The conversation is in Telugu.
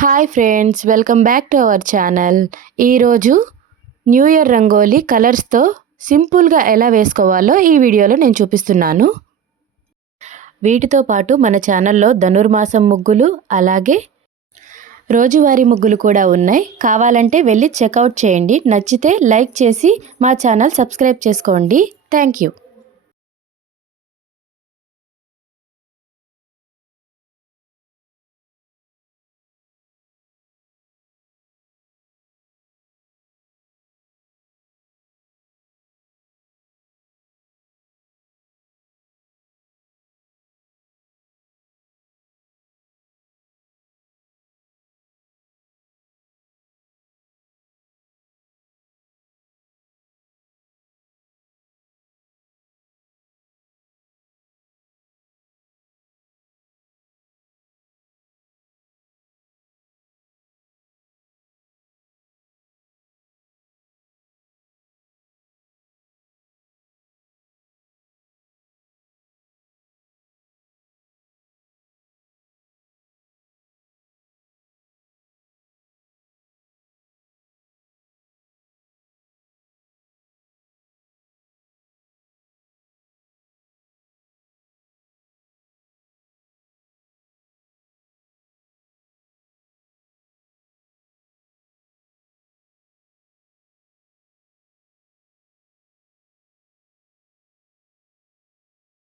Hi friends, welcome back to our channel. ఈరోజు న్యూ ఇయర్ రంగోలీ కలర్స్తో సింపుల్గా ఎలా వేసుకోవాలో ఈ వీడియోలో నేను చూపిస్తున్నాను. వీటితో పాటు మన ఛానల్లో ధనుర్మాసం ముగ్గులు అలాగే రోజువారీ ముగ్గులు కూడా ఉన్నాయి. కావాలంటే వెళ్ళి చెక్అవుట్ చేయండి. నచ్చితే లైక్ చేసి మా ఛానల్ సబ్స్క్రైబ్ చేసుకోండి. Thank you.